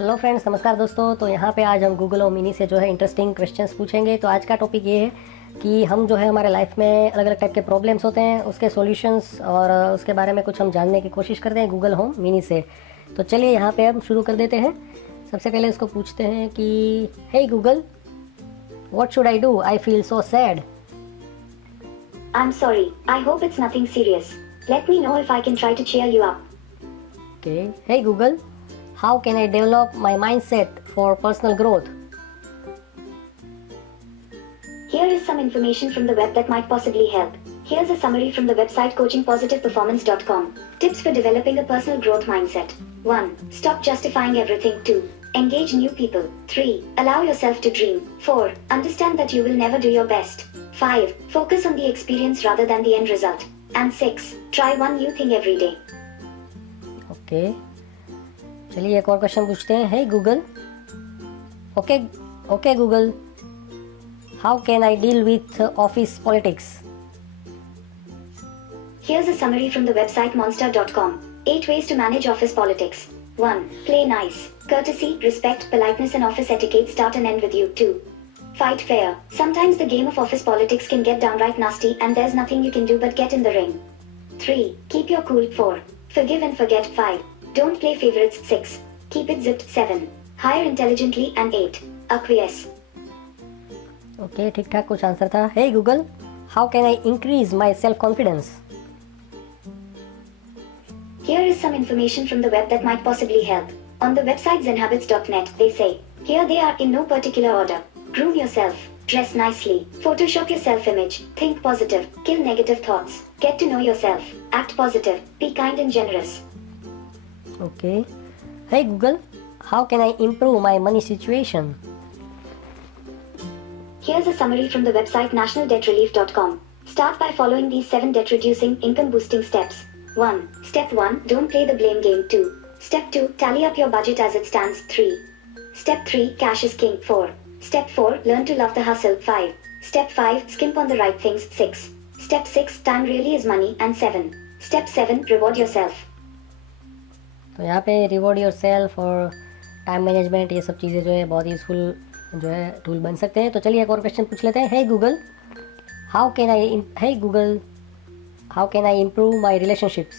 Hello friends, नमस्कार दोस्तों। तो यहाँ पे आज हम गूगल और मिनी से जो है इंटरेस्टिंग क्वेश्चंस पूछेंगे। तो आज का टॉपिक ये है कि हम जो है हमारे लाइफ में अलग अलग टाइप के प्रॉब्लम्स होते हैं, उसके सॉल्यूशंस और उसके बारे में कुछ हम जानने की कोशिश करते हैं गूगल होम मिनी से। तो चलिए यहाँ पे हम शुरू कर देते हैं। सबसे पहले इसको पूछते हैं कि hey Google, what should I do, I feel so sad. I'm sorry, I hope it's nothing serious. Let me know if I can try to cheer you up. Okay. Hey Google, how can I develop my mindset for personal growth? Here is some information from the web that might possibly help. Here's a summary from the website coachingpositiveperformance.com. Tips for developing a personal growth mindset. 1. Stop justifying everything. 2. Engage new people. 3. Allow yourself to dream. 4. Understand that you will never do your best. 5. Focus on the experience rather than the end result. And 6. Try one new thing every day. Okay, चलिए एक और question पूछते हैं। Hey Google, okay Google, how can I deal with office politics. Here's a summary from the website monster.com. 8 ways to manage office politics. 1. Play nice. Courtesy, respect, politeness and office etiquette start and end with you. 2. Fight fair. Sometimes the game of office politics can get downright nasty and there's nothing you can do but get in the ring. 3. Keep your cool. 4. Forgive and forget. 5. Don't play favorites. 6. Keep it zipped. 7. Hire intelligently. And 8. Acquiesce. Okay, ठीक ठाक कुछ answer था। Hey Google, how can I increase my self confidence. Here is some information from the web that might possibly help. On the website zenhabits.net, they say, here they are in no particular order. Groom yourself. Dress nicely. Photoshop your self-image. Think positive. Kill negative thoughts. Get to know yourself. Act positive. Be kind and generous. Okay, hey Google, how can I improve my money situation. Here's a summary from the website nationaldebtrelief.com. Start by following these 7 debt-reducing, income-boosting steps. 1. Step 1. Don't play the blame game. 2. Step 2. Tally up your budget as it stands. 3. Step 3. Cash is king. 4. Step 4. Learn to love the hustle. 5. Step 5. Skimp on the right things. 6. Step 6. Time really is money. And 7. Step 7. Reward yourself. तो यहाँ पे reward your self और time management, ये सब चीज़ें जो है बहुत यूज़फुल जो है टूल बन सकते हैं। तो चलिए एक और क्वेश्चन पूछ लेते हैं। Hey Google, how can I improve my relationships.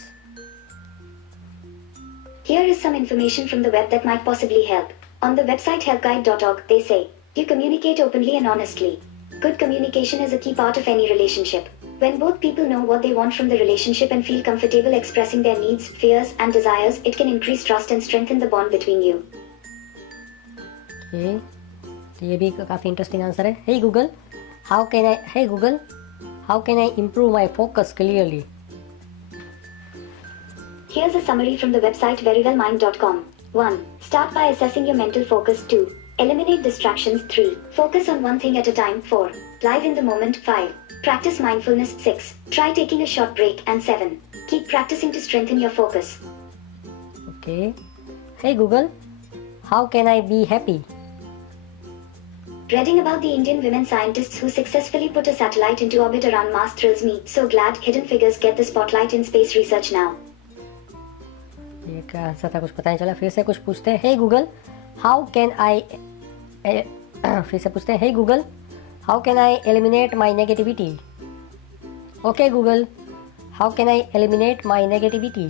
Here is some information from the web that might possibly help. On the website helpguide.org, they say, you communicate openly and honestly. Good communication is a key part of any relationship. When both people know what they want from the relationship and feel comfortable expressing their needs, fears, and desires, it can increase trust and strengthen the bond between you. Okay, तो ये भी काफ़ी interesting answer है। Hey Google, how can I improve my focus clearly. Here's a summary from the website verywellmind.com. 1. Start by assessing your mental focus. 2. Eliminate distractions. 3. Focus on one thing at a time. 4. Live in the moment. 5. Practice mindfulness. 6. Try taking a short break. And 7. Keep practicing to strengthen your focus. Okay, hey Google, how can I be happy. Reading about the Indian women scientists who successfully put a satellite into orbit around Mars thrills me. So glad Hidden Figures get the spotlight in space research now. ये क्या answer था, कुछ पता नहीं चला। फिर से कुछ पूछते हैं। हे गूगल, फिर से पूछते हैं। Hey Google, how can I eliminate my negativity. Okay Google, how can I eliminate my negativity.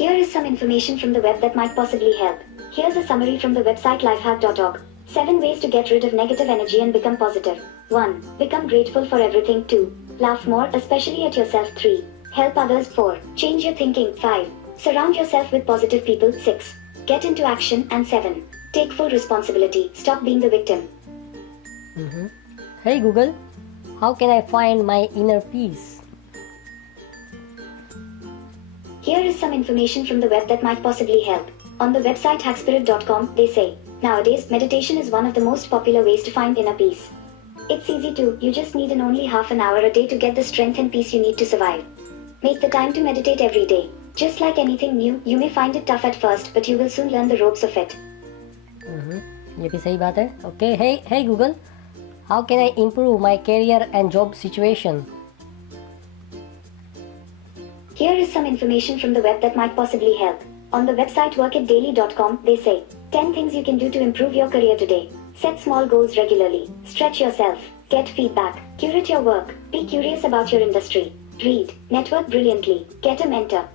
Here is some information from the web that might possibly help. Here's a summary from the website lifehack.org. 7 ways to get rid of negative energy and become positive. 1. Become grateful for everything. 2. Laugh more, especially at yourself. 3. Help others. 4. Change your thinking. 5. Surround yourself with positive people. 6. Get into action. And 7. Take full responsibility. Stop being the victim. Hey Google, how can I find my inner peace? Here is some information from the web that might possibly help. On the website hackspirit.com, they say, nowadays meditation is one of the most popular ways to find inner peace. It's easy to, you just need only half an hour a day to get the strength and peace you need to survive. Make the time to meditate every day. Just like anything new, you may find it tough at first, but you will soon learn the ropes of it. ये भी सही बात है। Okay, hey Google, how can I improve my career and job situation. Here is some information from the web that might possibly help. On the website workitdaily.com, they say 10 things you can do to improve your career today. Set small goals regularly. Stretch yourself. Get feedback. Curate your work. Be curious about your industry. Read. Network brilliantly. Get a mentor.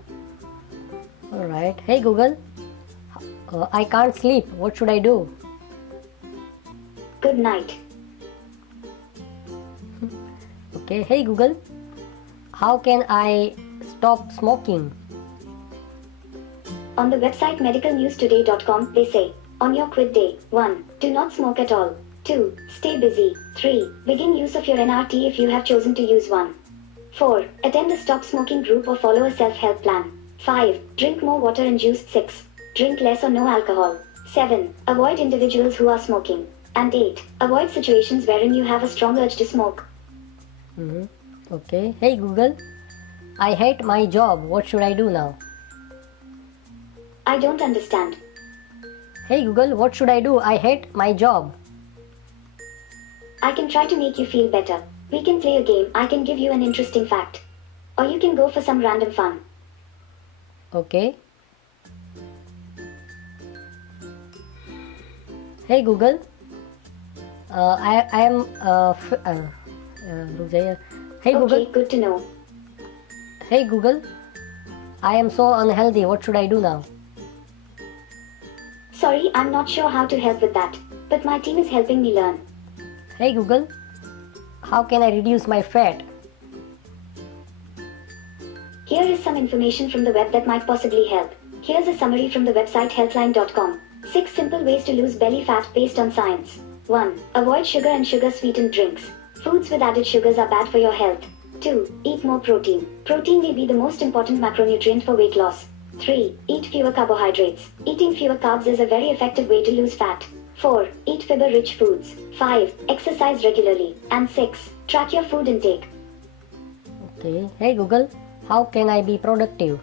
Alright. Hey Google, I can't sleep. What should I do? Good night. Okay. Hey Google, how can I stop smoking? On the website medicalnewstoday.com, they say, on your quit day, 1. Do not smoke at all. 2. Stay busy. 3. Begin use of your NRT if you have chosen to use one. 4. Attend a stop smoking group or follow a self-help plan. 5. Drink more water and juice. 6. Drink less or no alcohol. 7. Avoid individuals who are smoking. And 8. Avoid situations wherein you have a strong urge to smoke. Okay. Hey Google, I hate my job. What should I do now? I don't understand. Hey Google, what should I do? I hate my job. I can try to make you feel better. We can play a game. I can give you an interesting fact. Or you can go for some random fun. Okay. Hey Google, I am रुक जाइए. Hey Google. Okay, good to know. Hey Google, I am so unhealthy. What should I do now? Sorry, I'm not sure how to help with that. But my team is helping me learn. Hey Google, how can I reduce my fat? Here is some information from the web that might possibly help. Here's a summary from the website healthline.com. 6 simple ways to lose belly fat based on science. 1. Avoid sugar and sugar-sweetened drinks. Foods with added sugars are bad for your health. 2. Eat more protein. Protein may be the most important macronutrient for weight loss. 3. Eat fewer carbohydrates. Eating fewer carbs is a very effective way to lose fat. 4. Eat fiber-rich foods. 5. Exercise regularly. And 6. Track your food intake. Okay. Hey Google, how can I be productive?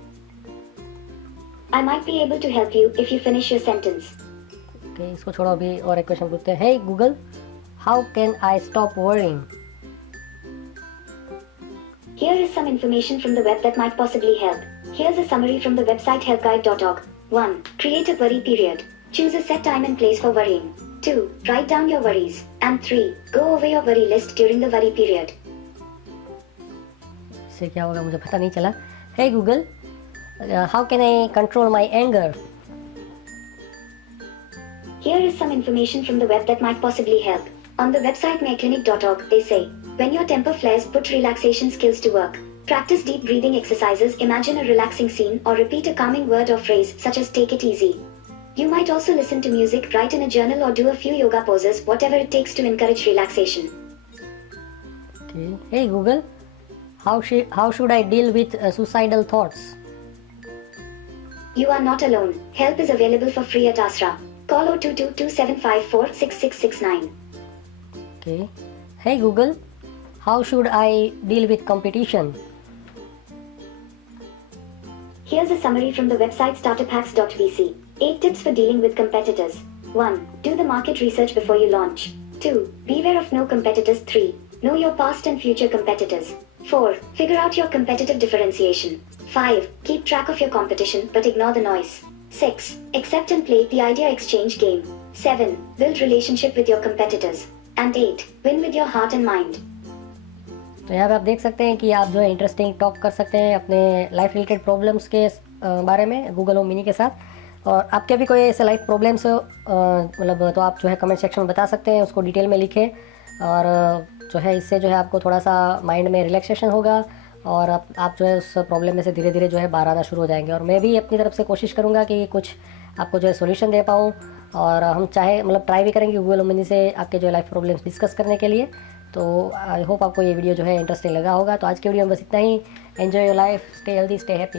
I might be able to help you if you finish your sentence. Okay, इसको छोड़ो, अभी और एक question पूछते हैं. Hey Google, how can I stop worrying? Here is some information from the web that might possibly help. Here's a summary from the website helpguide.org. 1. Create a worry period. Choose a set time and place for worrying. 2. Write down your worries. And 3. Go over your worry list during the worry period. इससे क्या होगा मुझे पता नहीं चला. Hey Google, how can I control my anger? Here is some information from the web that might possibly help. On the website mayclinic.org, they say, when your temper flares, put relaxation skills to work. Practice deep breathing exercises, imagine a relaxing scene, or repeat a calming word or phrase such as take it easy. You might also listen to music, write in a journal, or do a few yoga poses, whatever it takes to encourage relaxation. Okay. Hey Google, how should I deal with suicidal thoughts? You are not alone. Help is available for free at Asra. Call 022-2754-6669. Okay. Hey Google, how should I deal with competition? Here's a summary from the website startuphacks.vc. 8 tips for dealing with competitors. 1. Do the market research before you launch. 2. Beware of no competitors. 3. Know your past and future competitors. 4. Figure out your competitive differentiation. 5. Keep track of your competition but ignore the noise. 6. Accept and play the idea exchange game. 7. Build relationship with your competitors. And 8. Win with your heart and mind. तो यहाँ पे आप देख सकते हैं कि आप जो है इंटरेस्टिंग टॉक कर सकते हैं अपने लाइफ रिलेटेड प्रॉब्लम्स के बारे में गूगल होम मिनी के साथ. और आपके भी कोई ऐसे लाइफ प्रॉब्लम्स हो मतलब तो आप जो है कमेंट सेक्शन में बता सकते हैं, उसको डिटेल में लिखें. और जो है इससे जो है आपको थोड़ा सा माइंड में रिलैक्सेशन होगा और आप जो है उस प्रॉब्लम में से धीरे धीरे जो है बाहर आना शुरू हो जाएंगे. और मैं भी अपनी तरफ से कोशिश करूँगा कि कुछ आपको जो है सोल्यूशन दे पाऊँ. और हम चाहे मतलब ट्राई भी करेंगे गूगल होम मिनी से आपके जो है लाइफ प्रॉब्लम्स डिस्कस करने के लिए. तो आई होप आपको ये वीडियो जो है इंटरेस्टिंग लगा होगा. तो आज की वीडियो में बस इतना ही. Enjoy your life, stay healthy, stay happy.